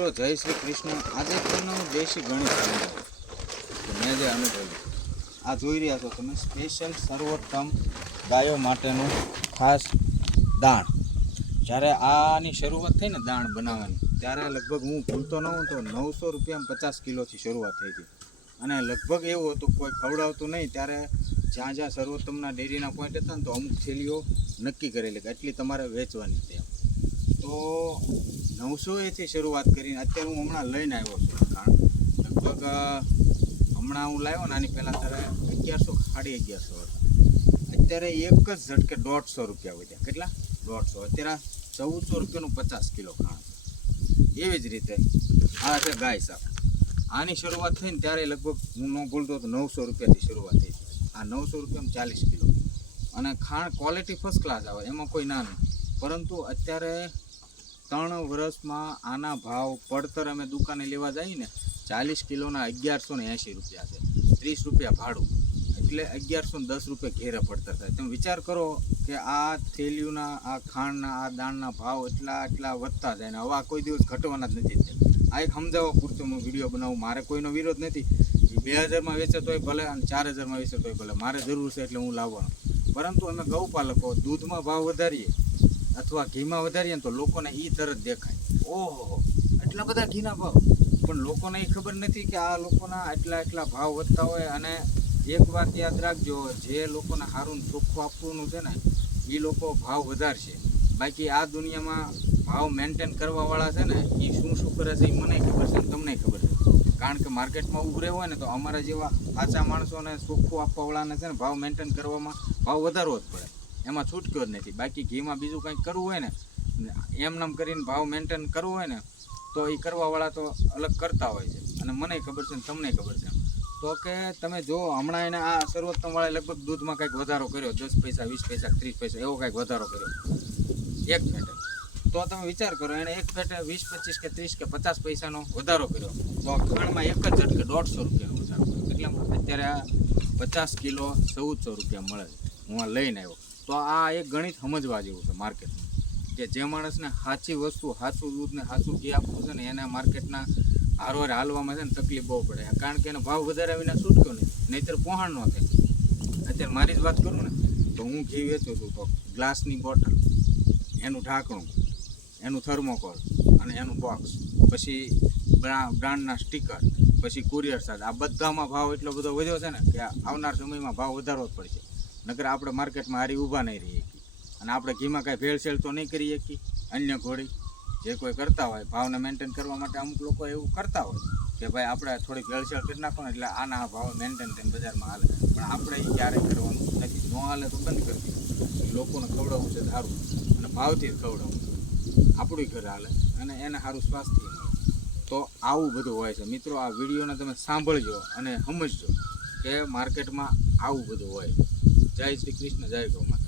મિત્રો જય શ્રી કૃષ્ણ। આજે તમને હું દેશી ગણિત સમજાવું તો મેં જે અનુભવ્યું આ જોઈ રહ્યા છો તમે સ્પેશિયલ સર્વોત્તમ ગાયો માટેનું ખાસ દાણ। જ્યારે આની શરૂઆત થઈ ને દાણ બનાવવાની ત્યારે લગભગ હું ભૂલતો ન હોઉં તો 900 રૂપિયામાં 50 કિલોથી શરૂઆત થઈ હતી અને લગભગ એવું હતું કોઈ ખવડાવતું નહીં। ત્યારે જ્યાં જ્યાં સર્વોત્તમના ડેરીના પોઈન્ટ હતા ને તો અમુક થેલીઓ નક્કી કરેલી કે એટલી તમારે વેચવાની છે। તો 900 એથી શરૂઆત કરીને અત્યારે હું હમણાં લઈને આવ્યો છું। કારણ લગભગ હમણાં હું લાવ્યો ને આની પહેલાં ત્યારે 1100 1150 અત્યારે એક જ ઝટકે 150 રૂપિયા વધ્યા। કેટલા 150? અત્યારે 1400 રૂપિયાનું 50 કિલો ખાણ છે। એવી જ રીતે આ છે ગાય સાપ। આની શરૂઆત થઈને ત્યારે લગભગ હું ન ભૂલતો તો 900 રૂપિયાથી શરૂઆત થઈ હતી। આ 900 રૂપિયામાં 40 કિલો અને ખાણ ક્વોલિટી ફર્સ્ટ ક્લાસ આવે, એમાં કોઈ ના નહીં। પરંતુ અત્યારે 3 વર્ષમાં આના ભાવ પડતર અમે દુકાને લેવા જઈએ ને 40 કિલોના 1180 રૂપિયા છે, 30 રૂપિયા ભાડું, એટલે 1110 રૂપિયા ઘેરે પડતર થાય। તમે વિચાર કરો કે આ થેલીઓના આ ખાંડના આ દાણના ભાવ એટલા વધતા જાય ને હવે આ કોઈ દિવસ ઘટવાના જ નથી। આ એક સમજાવવા પૂરતો હું વિડીયો બનાવું, મારે કોઈનો વિરોધ નથી। 2000માં વેચે તોય ભલે અને 4000માં વેચે તોય ભલે, મારે જરૂર છે એટલે હું લાવવાનો। પરંતુ અમે ગૌપાલકો દૂધમાં ભાવ વધારીએ અથવા ઘીમાં વધારીએ ને તો લોકોને એ તરત દેખાય, ઓહો એટલા બધા ઘીના ભાવ, પણ લોકોને એ ખબર નથી કે આ લોકોના એટલા ભાવ વધતા હોય। અને એક વાત યાદ રાખજો, જે લોકોને સારું ચોખ્ખું આપવાનું છે ને એ લોકો ભાવ વધારશે, બાકી આ દુનિયામાં ભાવ મેન્ટેન કરવાવાળા છે ને એ શું કરે છે એ મને ખબર છે, તમને ખબર છે। કારણ કે માર્કેટમાં ઊભું રહેવું હોય ને તો અમારા જેવા સાચા માણસોને ચોખ્ખું આપવાવાળાને છે ને ભાવ મેન્ટેન કરવામાં ભાવ વધારવો જ પડે, એમાં છૂટક્યો જ નથી। બાકી ઘીમાં બીજું કંઈક કરવું હોય ને એમનામ કરીને ભાવ મેન્ટેન કરવું હોય ને તો એ કરવાવાળા તો અલગ કરતા હોય છે, અને મને ખબર છે ને તમને ખબર છે। તો કે તમે જો હમણાં એને આ સર્વોત્તમવાળાએ લગભગ દૂધમાં કંઈક વધારો કર્યો, 10 પૈસા 20 પૈસા 30 પૈસા એવો કંઈક વધારો કર્યો એક ફેટે। તો તમે વિચાર કરો એને એક ફેટે 20 25 કે 30 કે 50 પૈસાનો વધારો કર્યો તો ખાણમાં એક જ ઝટકે 150 રૂપિયાનો વધારો કર્યો। કેટલામાં? અત્યારે આ 50 કિલો 1400 રૂપિયા મળે છે, હું આ લઈને આવ્યો। તો આ એક ગણિત સમજવા જેવું છે માર્કેટમાં, કે જે માણસને સાચી વસ્તુ સાચું દૂધ ને સાચું ઘી આપવું છે ને એને માર્કેટના હારવાર હાલવામાં છે ને તકલીફ બહુ પડે, કારણ કે એનો ભાવ વધારે વિના છૂટક્યો નહીં, નહીંતર પહોંચ ન થાય। અત્યારે મારી જ વાત કરું ને તો હું ઘી વેચું છું તો ગ્લાસની બોટલ, એનું ઢાંકણું, એનું થર્મોકોલ અને એનું બોક્સ, પછી બ્રાન્ડના સ્ટીકર, પછી કુરિયર ચાર્જ, આ બધામાં ભાવ એટલો બધો વધ્યો છે ને કે આવનાર સમયમાં ભાવ વધારવો જ પડશે, નકર આપણે માર્કેટમાં હારી ઊભા નહીં રહીએ અને આપણે ઘીમાં કાંઈ ભેળસેળ તો નહીં કરી શકીએ। અન્ય ઘોડી જે કોઈ કરતા હોય ભાવને મેન્ટેન કરવા માટે અમુક લોકો એવું કરતા હોય કે ભાઈ આપણે થોડીક ભેળસેળ કરી નાખો ને એટલે આના ભાવ મેન્ટેન થઈને બજારમાં હાલે, પણ આપણે એ ક્યારેય કરવાનું નથી। ન હાલે તો બંધ કરી દીધું, લોકોને ખવડાવવું છે સારું અને ભાવથી જ ખવડાવવું, આપણું ઘર હાલે અને એને સારું સ્વાસ્થ્ય મળે। તો આવું બધું હોય છે મિત્રો। આ વિડીયોને તમે સાંભળજો અને સમજજો કે માર્કેટમાં આવું બધું હોય છે। જય શ્રી કૃષ્ણ, જય ગૌ માતા।